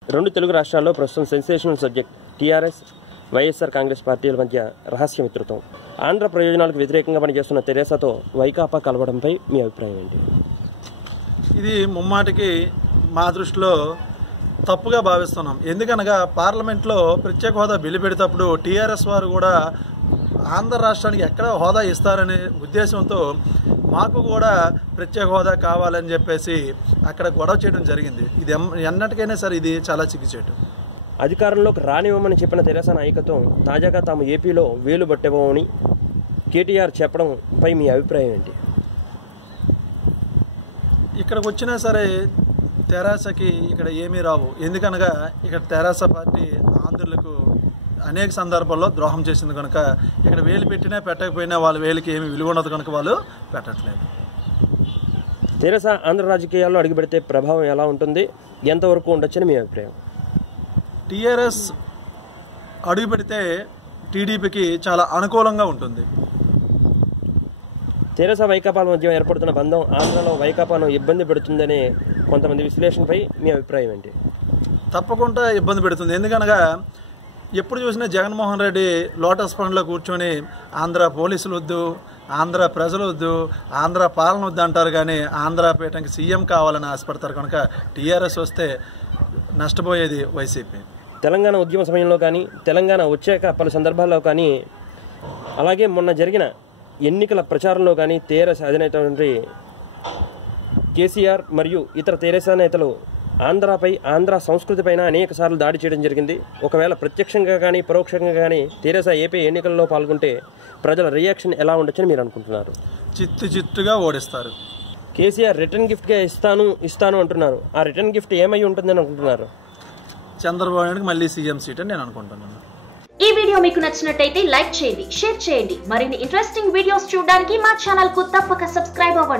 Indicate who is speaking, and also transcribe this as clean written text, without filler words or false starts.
Speaker 1: రెండు తెలుగు రాష్ట్రాల్లో ప్రస్తుతం సెన్సేషనల్ సబ్జెక్ట్ టీఆర్ఎస్ వైఎస్ఆర్ కాంగ్రెస్ పార్టీల మధ్య రహస్య మిత్రత్వం. ఆంధ్ర ప్రయోజనాలకు వ్యతిరేకంగా పనిచేస్తున్న తెరేసాతో వైకాపా కలవడంపై మీ అభిప్రాయం ఏంటి?
Speaker 2: ఇది ముమ్మాటికి మా దృష్టిలో తప్పుగా భావిస్తున్నాం. ఎందుకనగా పార్లమెంట్లో ప్రత్యేక హోదా బిల్లు పెడేటప్పుడు టీఆర్ఎస్ వారు కూడా ఆంధ్ర రాష్ట్రానికి ఎక్కడ హోదా ఇస్తారనే ఉద్దేశంతో మాకు కూడా ప్రత్యేక హోదా కావాలని చెప్పేసి అక్కడ గొడవ చేయడం జరిగింది. ఇది ఎన్నటికైనా సరే ఇది చాలా సిగ్గుచేటు.
Speaker 1: అధికారంలోకి రానివ్వమని చెప్పిన తెరేసా నాయకత్వం తాజాగా తాము ఏపీలో వేలు పట్టేవని కేటీఆర్ చెప్పడంపై మీ అభిప్రాయం ఏంటి?
Speaker 2: ఇక్కడికి వచ్చినా సరే తెరాసకి ఇక్కడ ఏమీ రావు. ఎందుకనగా ఇక్కడ తెరాస పార్టీ ఆంధ్రులకు అనేక సందర్భాల్లో ద్రోహం చేసింది కనుక ఇక్కడ వేలు పెట్టినా పెట్టకపోయినా వాళ్ళ వేలికి ఏమి విలువ ఉండదు కనుక వాళ్ళు పెట్టట్లేదు.
Speaker 1: తెరేసా ఆంధ్ర రాజకీయాల్లో అడుగుపెడితే ప్రభావం ఎలా ఉంటుంది, ఎంతవరకు ఉండొచ్చని మీ అభిప్రాయం?
Speaker 2: టీఆర్ఎస్ అడుగు పెడితే టీడీపీకి చాలా అనుకూలంగా ఉంటుంది.
Speaker 1: తెరేసా వైకాపాల మధ్య ఏర్పడుతున్న బంధం ఆంధ్రలో వైకాపాను ఇబ్బంది పెడుతుందనే కొంతమంది విశ్లేషణపై మీ అభిప్రాయం ఏంటి?
Speaker 2: తప్పకుండా ఇబ్బంది పెడుతుంది. ఎందుకనగా ఎప్పుడు చూసినా జగన్మోహన్ రెడ్డి లోటస్ ఫండ్లో కూర్చొని ఆంధ్ర పోలీసులు వద్దు, ఆంధ్ర ప్రజలు వద్దు, ఆంధ్ర పాలన వద్దు అంటారు, కానీ ఆంధ్రపేటకి సీఎం కావాలని ఆశపడతారు. కనుక టీఆర్ఎస్ వస్తే నష్టపోయేది వైసీపీ.
Speaker 1: తెలంగాణ ఉద్యమ సమయంలో కానీ, తెలంగాణ వచ్చాక పలు సందర్భాల్లో కానీ, అలాగే మొన్న జరిగిన ఎన్నికల ప్రచారంలో కానీ తెరేసా అధినేత కేసీఆర్ మరియు ఇతర తెరేసా నేతలు ఆంధ్రాపై, ఆంధ్ర సంస్కృతిపైన అనేక సార్లు దాడి చేయడం జరిగింది. ఒకవేళ ప్రత్యక్షంగా కానీ పరోక్షంగా కానీ తెరేసా ఏపీ ఎన్నికల్లో పాల్గొంటే ప్రజల రియాక్షన్ ఎలా ఉండొచ్చని మీరు అనుకుంటున్నారు?
Speaker 2: చిత్తుగా ఓడిస్తారు.
Speaker 1: కేసీఆర్ రిటర్న్ గిఫ్ట్గా ఇస్తాను అంటున్నారు. ఆ రిటర్న్ గిఫ్ట్ ఏమై ఉంటుందని అనుకుంటున్నారు?
Speaker 2: చంద్రబాబు నాయుడుకి మళ్ళీ సీఎం సీట్ అని నేను అనుకుంటున్నాను.
Speaker 3: ఈ వీడియో మీకు నచ్చినట్టయితే లైక్ చేయండి, షేర్ చేయండి. మరిన్ని ఇంట్రెస్టింగ్ వీడియోస్ చూడడానికి మా ఛానల్ కు తప్పక సబ్స్క్రైబ్ అవ్వండి.